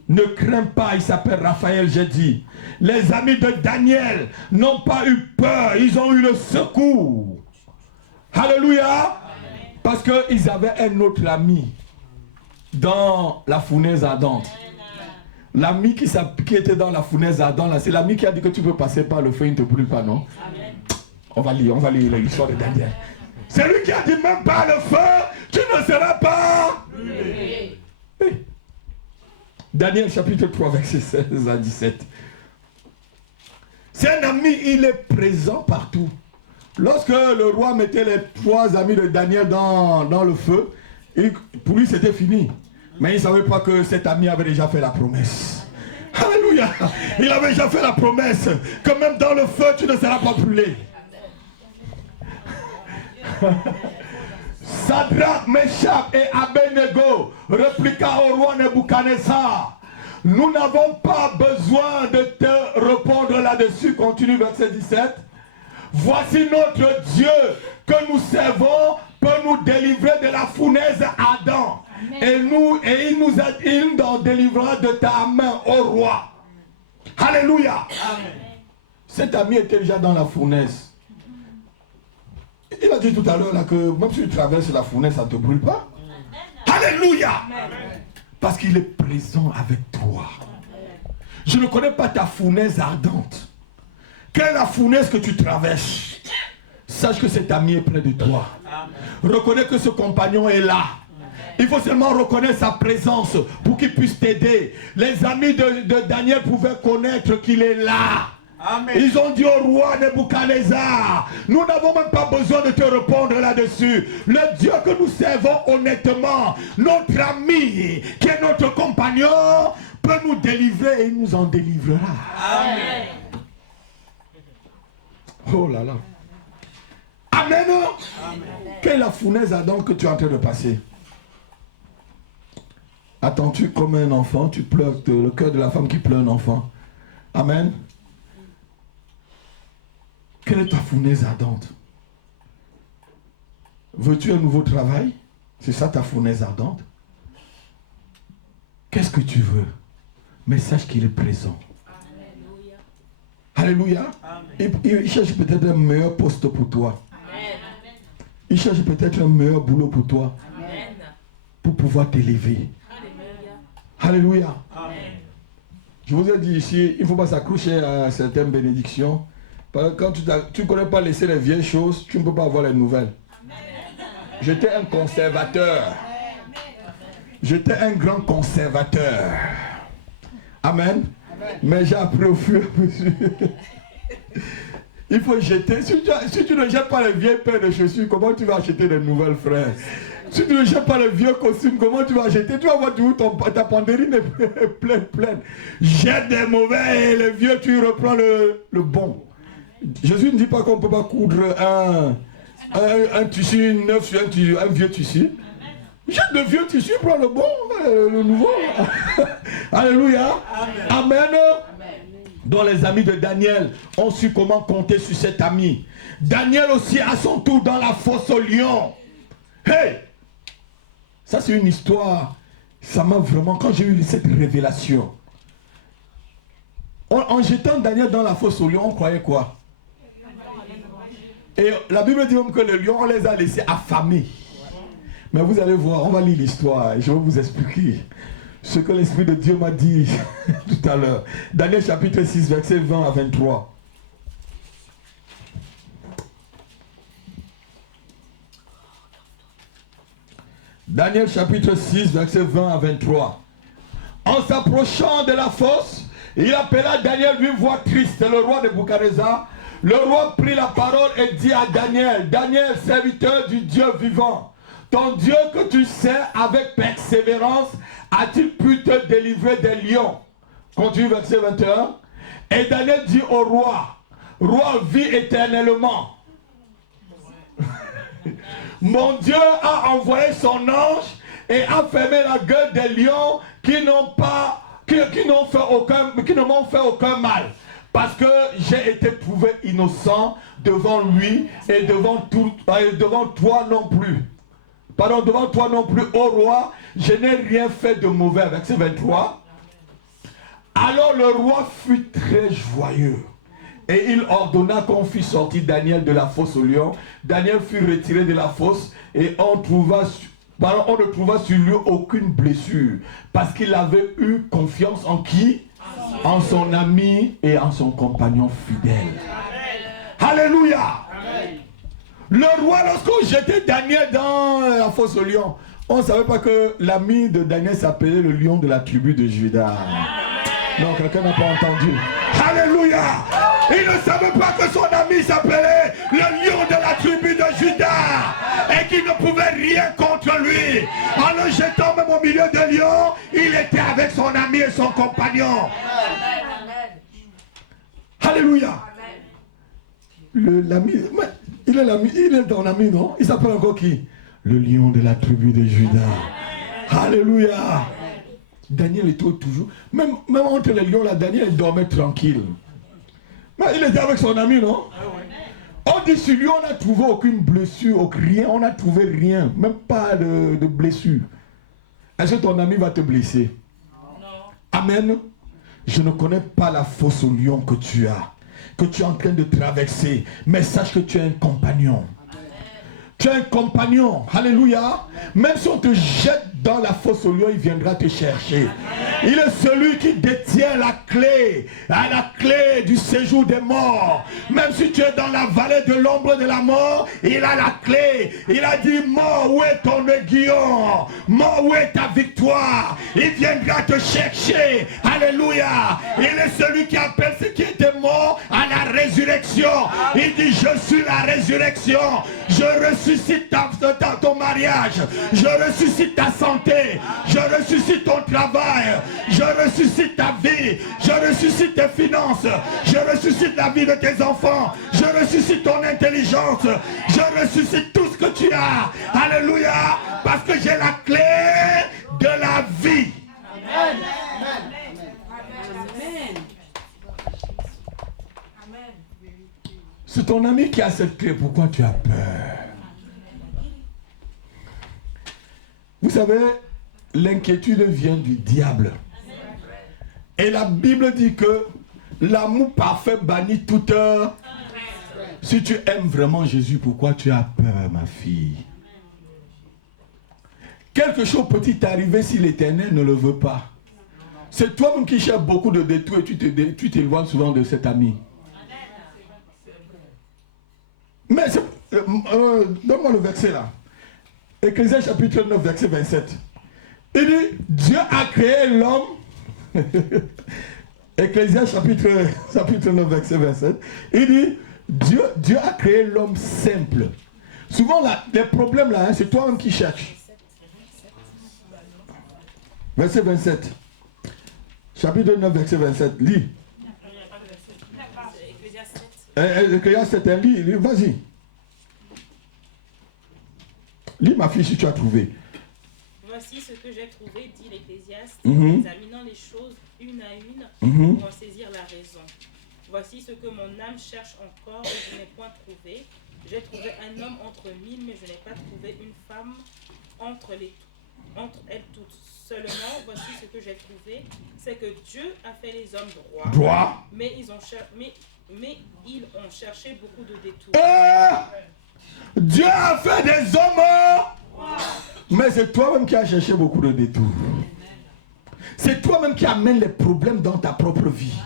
Ne crains pas, il s'appelle Raphaël, j'ai dit. Les amis de Daniel n'ont pas eu peur, ils ont eu le secours. Alléluia. Parce qu'ils avaient un autre ami dans la fournaise ardente. L'ami qui était dans la fournaise ardente, c'est l'ami qui a dit que tu peux passer par le feu, il ne te brûle pas, non? On va lire l'histoire de Daniel. C'est lui qui a dit même par le feu, tu ne seras pas brûlé. Daniel chapitre 3, verset 16 à 17. C'est un ami, il est présent partout. Lorsque le roi mettait les 3 amis de Daniel dans le feu, pour lui c'était fini. Mais il ne savait pas que cet ami avait déjà fait la promesse. Alléluia. Il avait déjà fait la promesse que même dans le feu, tu ne seras pas brûlé. Sadrach, Meshach et Abednego répliqua au roi Nebuchadnezzar. Nous n'avons pas besoin de te répondre là-dessus. Continue verset 17. Voici notre Dieu que nous servons peut nous délivrer de la fournaise ardente. Et il nous en délivrera de ta main, ô roi. Alléluia. Amen. Cet ami était déjà dans la fournaise. Il a dit tout à l'heure que même si tu traverses la fournaise, ça ne te brûle pas. Amen. Alléluia. Amen. Parce qu'il est présent avec toi. Je ne connais pas ta fournaise ardente. Quelle est la fournaise que tu traverses? Sache que cet ami est près de toi. Amen. Reconnais que ce compagnon est là. Il faut seulement reconnaître sa présence pour qu'il puisse t'aider. Les amis de Daniel pouvaient connaître qu'il est là. Amen. Ils ont dit au roi Nebuchadnezzar, nous n'avons même pas besoin de te répondre là-dessus. Le Dieu que nous servons honnêtement, notre ami, qui est notre compagnon, peut nous délivrer et il nous en délivrera. Amen. Oh là là. Amen. Amen. Quelle est la fournaise ardente que tu es en train de passer? Attends-tu comme un enfant, tu pleures, le cœur de la femme qui pleure un enfant. Amen. Quelle est ta fournaise ardente? Veux-tu un nouveau travail? C'est ça ta fournaise ardente? Qu'est-ce que tu veux? Mais sache qu'il est présent. Alléluia. Alléluia. Il cherche peut-être un meilleur poste pour toi. Amen. Il cherche peut-être un meilleur boulot pour toi. Amen. Pour pouvoir t'élever. Alléluia. Amen. Je vous ai dit ici, il ne faut pas s'accrocher à certaines bénédictions. Parce que quand tu ne connais pas laisser les vieilles choses, tu ne peux pas avoir les nouvelles. J'étais un conservateur. J'étais un grand conservateur. Amen. Mais j'ai appris au fur et à mesure. Il faut jeter. Si tu ne jettes pas les vieilles paires de chaussures, comment tu vas acheter les nouvelles, frères? Si tu ne jettes pas le vieux costume, comment tu vas acheter? Tu vas voir ta pandérine est pleine. Jette des mauvais et les vieux, tu reprends le bon. Jésus ne dit pas qu'on ne peut pas coudre un tissu neuf sur un vieux tissu. Jette le vieux tissu, prends le bon, le nouveau. Alléluia. Amen. Amen. Dont les amis de Daniel ont su comment compter sur cet ami. Daniel aussi à son tour dans la fosse au lion. Hey! Ça c'est une histoire. Ça m'a vraiment, quand j'ai eu cette révélation. En jetant Daniel dans la fosse au lion, on croyait quoi? Et la Bible dit même que les lions, on les a laissés affamés. Mais vous allez voir, on va lire l'histoire et je vais vous expliquer ce que l'Esprit de Dieu m'a dit tout à l'heure. Daniel chapitre 6, verset 20 à 23. Daniel chapitre 6, verset 20 à 23. En s'approchant de la fosse, il appela Daniel d'une voix triste, le roi de Nebuchadnezzar. Le roi prit la parole et dit à Daniel, Daniel, serviteur du Dieu vivant, ton Dieu que tu sers avec persévérance, a-t-il pu te délivrer des lions? Continue verset 21. Et Daniel dit au roi, roi, vis éternellement. Mon Dieu a envoyé son ange et a fermé la gueule des lions qui n'ont fait aucun mal. Parce que j'ai été trouvé innocent devant lui et devant toi non plus. Pardon, devant toi non plus, ô roi, je n'ai rien fait de mauvais. Verset 23. Alors le roi fut très joyeux. Et il ordonna qu'on fît sortir Daniel de la fosse au lion. Daniel fut retiré de la fosse et on ne trouva sur lui aucune blessure. Parce qu'il avait eu confiance en qui? En son ami et en son compagnon fidèle. Alléluia. Le roi, lorsqu'on jetait Daniel dans la fosse au lion, on ne savait pas que l'ami de Daniel s'appelait le lion de la tribu de Juda. Non, quelqu'un n'a pas entendu. Alléluia. Il ne savait pas que son ami s'appelait le lion de la tribu de Juda et qu'il ne pouvait rien contre lui. En le jetant même au milieu des lions, il était avec son ami et son compagnon. Alléluia. L'ami, il est ton ami, non? Il s'appelle encore qui? Le lion de la tribu de Juda. Alléluia. Daniel était toujours, même entre les lions là, Daniel il dormait tranquille. Mais il était avec son ami, non? On dit sur lui, on n'a trouvé aucune blessure, rien, on n'a trouvé rien, même pas de blessure. Est-ce que ton ami va te blesser? Non. Amen. Je ne connais pas la fosse au lion que tu es en train de traverser, mais sache que tu es un compagnon. Amen. Tu es un compagnon, alléluia. Même si on te jette dans la fosse au lion, il viendra te chercher. Il est celui qui détient la clé du séjour des morts. Même si tu es dans la vallée de l'ombre de la mort, il a la clé. Il a dit, mort, où est ton aiguillon? Mort, où est ta victoire? Il viendra te chercher. Alléluia. Il est celui qui appelle ceux qui étaient morts à la résurrection. Il dit, je suis la résurrection. Je ressuscite ton mariage. Je ressuscite ta santé. Je ressuscite ton travail. Je ressuscite ta vie. Je ressuscite tes finances. Je ressuscite la vie de tes enfants. Je ressuscite ton intelligence. Je ressuscite tout ce que tu as. Alléluia. Parce que j'ai la clé de la vie. Amen. C'est ton ami qui a cette clé. Pourquoi tu as peur? Vous savez, l'inquiétude vient du diable. Et la Bible dit que l'amour parfait bannit toute heure. Si tu aimes vraiment Jésus, pourquoi tu as peur, ma fille? Quelque chose peut t'arriver si l'Éternel ne le veut pas. C'est toi-même qui cherches beaucoup de détours et tu t'éloignes souvent de cet ami. Mais donne-moi le verset là. Ecclésiaste chapitre 9, verset 27. Il dit, Dieu a créé l'homme. Ecclésiaste chapitre 9, verset 27. Il dit, Dieu a créé l'homme simple. Souvent, là, les problèmes là, c'est toi-même qui cherches. Verset 27. Chapitre 9, verset 27. Lis. Ecclésiaste 7, lis, vas-y. Lis, ma fille, si tu as trouvé. Voici ce que j'ai trouvé, dit l'Ecclésiaste, examinant les choses une à une pour en saisir la raison. Voici ce que mon âme cherche encore et je n'ai point trouvé. J'ai trouvé un homme entre mille, mais je n'ai pas trouvé une femme entre elles toutes. Seulement, voici ce que j'ai trouvé, c'est que Dieu a fait les hommes droits. Mais ils ont cherché beaucoup de détours. Dieu a fait des hommes, mais c'est toi-même qui as cherché beaucoup de détours. C'est toi-même qui amène les problèmes dans ta propre vie.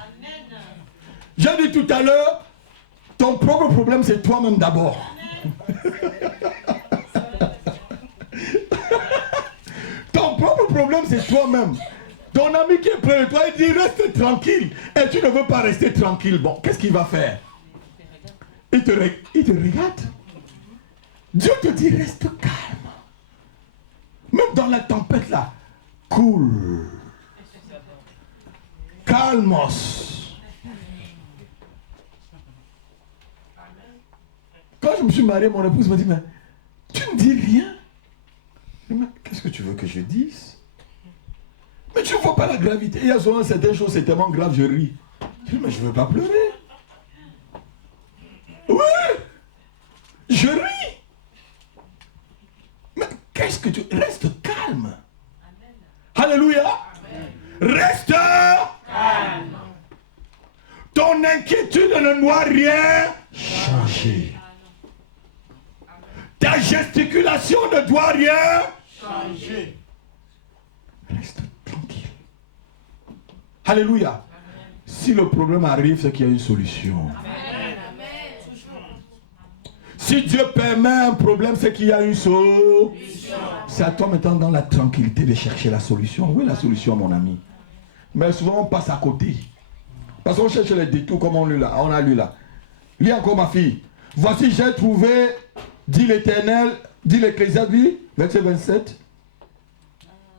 J'ai dit tout à l'heure, ton propre problème c'est toi-même d'abord. Ton propre problème c'est toi-même. Ton ami qui est près de toi, il dit reste tranquille. Et tu ne veux pas rester tranquille. Bon, qu'est-ce qu'il va faire? Il te regarde. Dieu te dit reste calme. dans la tempête là, cool. Calmos. Quand je me suis marié, mon épouse m'a dit, mais tu ne dis rien. Mais qu'est-ce que tu veux que je dise? Mais tu ne vois pas la gravité. Il y a souvent certaines choses, c'est tellement grave, je ris. Je dis, mais je ne veux pas pleurer. Oui, je ris. Mais qu'est-ce que tu... Reste calme. Amen. Alléluia. Amen. Reste calme. Ton inquiétude ne doit rien changer. Ta gesticulation ne doit rien changer. Reste tranquille. Alléluia. Amen. Si le problème arrive, c'est qu'il y a une solution. Amen. Si Dieu permet un problème, c'est qu'il y a une solution. C'est à toi maintenant dans la tranquillité de chercher la solution. Où est la solution, mon ami? Mais souvent on passe à côté. Parce qu'on cherche les détours comme on a lu là. Lis encore ma fille. Voici j'ai trouvé, dit l'Éternel, dit l'Ecclésiaste, verset 27.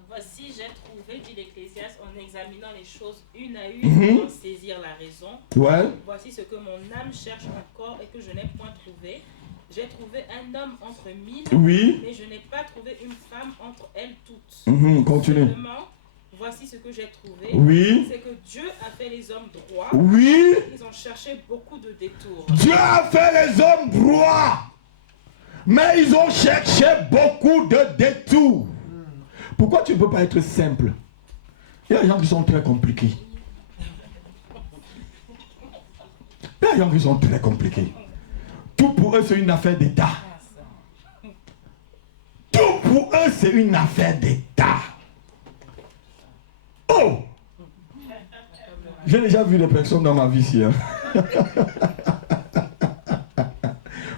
Voici j'ai trouvé, dit l'Ecclésiaste, en examinant les choses une à une, pour en saisir la raison. Ouais. Voici ce que mon âme cherche encore et que je n'ai point trouvé. J'ai trouvé un homme entre mille, oui, mais je n'ai pas trouvé une femme entre elles toutes. Continue. Seulement, voici ce que j'ai trouvé. Oui. C'est que Dieu a fait les hommes droits. Oui. Ils ont cherché beaucoup de détours. Dieu a fait les hommes droits. Mais ils ont cherché beaucoup de détours. Pourquoi tu ne peux pas être simple? Il y a des gens qui sont très compliqués. Il y a des gens qui sont très compliqués. Tout pour eux, c'est une affaire d'État. Tout pour eux, c'est une affaire d'État. Oh! J'ai déjà vu des personnes dans ma vie ici. Hein.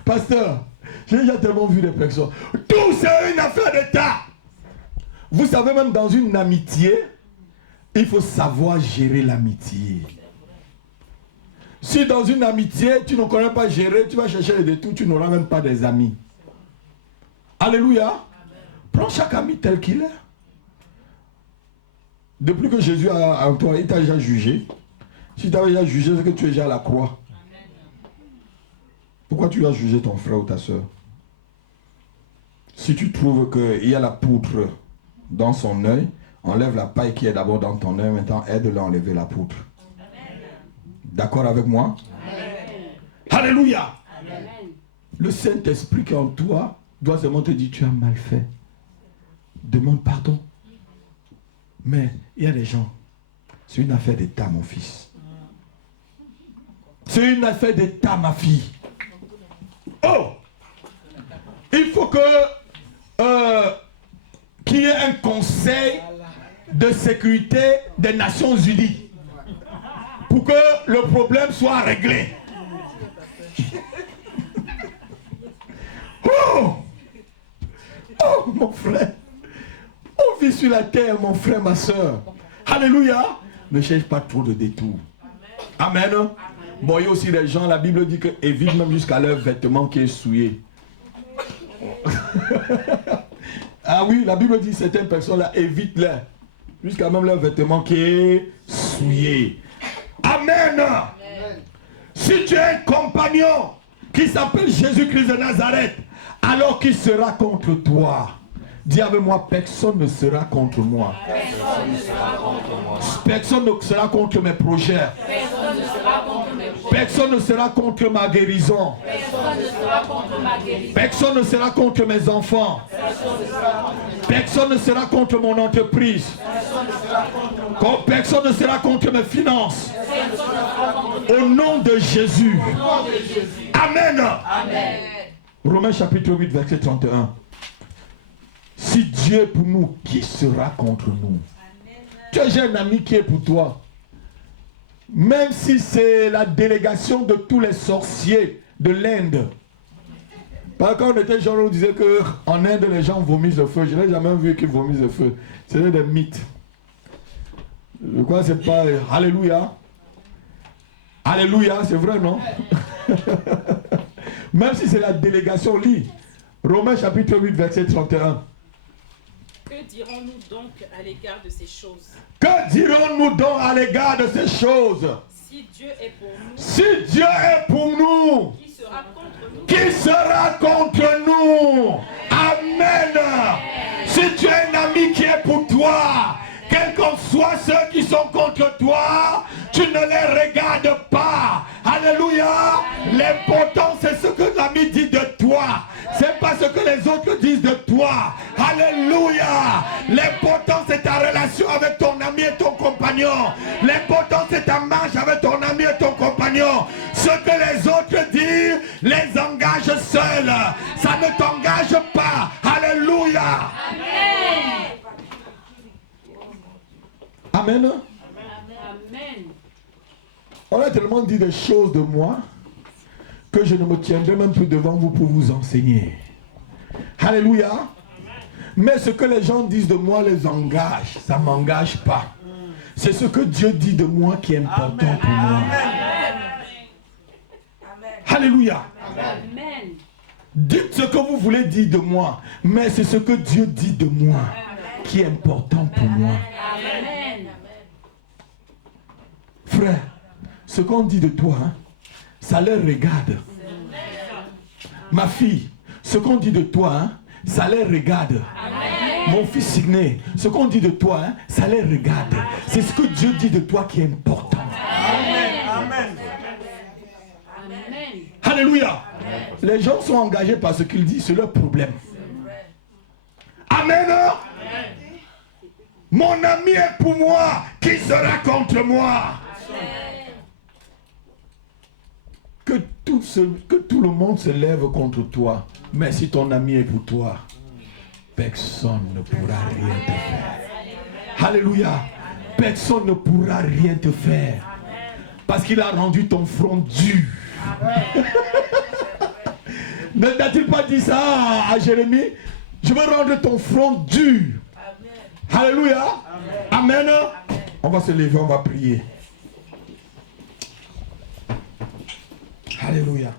Pasteur, j'ai déjà tellement vu des personnes. Tout, c'est une affaire d'État. Vous savez, même dans une amitié, il faut savoir gérer l'amitié. Si dans une amitié, tu ne connais pas gérer, tu vas chercher les détours, tu n'auras même pas des amis. Alléluia. Amen. Prends chaque ami tel qu'il est. Depuis que Jésus a en toi, il t'a déjà jugé. Si tu as déjà jugé, c'est que tu es déjà à la croix. Amen. Pourquoi tu as jugé ton frère ou ta soeur? Si tu trouves qu'il y a la poutre dans son œil, enlève la paille qui est d'abord dans ton œil, maintenant aide-le à enlever la poutre. D'accord avec moi? Amen. Alléluia. Amen. Le Saint-Esprit qui est en toi doit seulement te dire tu as mal fait. Demande pardon. Mais il y a des gens, c'est une affaire d'État, mon fils. C'est une affaire d'État, ma fille. Oh! Il faut qu'il y ait un conseil de sécurité des Nations Unies pour que le problème soit réglé. Oh! Oh, mon frère. On vit sur la terre, mon frère, ma soeur. Alléluia. Ne cherche pas trop de détours. Amen. Amen. Bon, il y a aussi des gens, la Bible dit que évite même jusqu'à leur vêtement qui est souillé. Ah oui, la Bible dit certaines personnes là, évite-les. Jusqu'à même leur vêtement qui est souillé. Amen. Amen. Si tu es un compagnon qui s'appelle Jésus-Christ de Nazareth, alors qui sera contre toi? Dis avec moi, personne ne sera contre moi. Personne ne sera contre moi. Personne ne sera contre mes projets. Personne ne sera contre mes projets. Personne ne sera contre ma guérison. Personne ne sera contre ma guérison. Personne ne sera contre mes enfants. Personne ne sera contre mon entreprise. Personne ne sera contre mes finances. Au nom de Jésus. Amen. Amen. Romains chapitre 8, verset 31. Si Dieu est pour nous, qui sera contre nous? Tu as un ami qui est pour toi. Même si c'est la délégation de tous les sorciers de l'Inde. Par contre, on était genre, on disait qu'en Inde, les gens vomissent le feu. Je n'ai jamais vu qu'ils vomissent le feu. C'est des mythes. Je crois que c'est pas... Alléluia. Alléluia, c'est vrai, non? Même si c'est la délégation, lit. Romains chapitre 8, verset 31. Que dirons-nous donc à l'égard de ces choses? Que dirons-nous donc à l'égard de ces choses? Si Dieu est pour nous, Si Dieu est pour nous, qui sera contre nous? qui sera contre nous? Amen. Si tu as un ami qui est pour toi, quels qu'en soient ceux qui sont contre toi, tu ne les regardes pas. Alléluia. L'important, c'est ce que l'ami dit de toi. C'est pas ce que les autres disent de toi. Alléluia. L'important, c'est ta relation avec ton ami et ton compagnon. L'important, c'est ta marche avec ton ami et ton compagnon. Ce que les autres disent les engage seuls. Ça ne t'engage pas. Alléluia. Amen. Amen. On a tellement dit des choses de moi que je ne me tiendrai même plus devant vous pour vous enseigner. Alléluia. Mais ce que les gens disent de moi les engage. Ça ne m'engage pas. C'est ce que Dieu dit de moi qui est important pour moi. Alléluia. Amen. Dites ce que vous voulez dire de moi. Mais c'est ce que Dieu dit de moi qui est important pour moi. Amen. Frère, ce qu'on dit de toi, hein, ça les regarde. Ma fille, ce qu'on dit de toi, hein, ça les regarde. Mon fils signé, ce qu'on dit de toi, hein, ça les regarde. C'est ce que Dieu dit de toi qui est important. Amen. Amen. Alléluia. Les gens sont engagés par ce qu'ils disent, c'est leur problème. Amen. Mon ami est pour moi, qui sera contre moi? Que tout le monde se lève contre toi. Mais si ton ami est pour toi, personne ne pourra rien te faire. Alléluia. Personne ne pourra rien te faire. Parce qu'il a rendu ton front dur. N'a-t-il pas dit ça à Jérémie? Je veux rendre ton front dur. Alléluia. Amen. On va se lever, on va prier. Alléluia.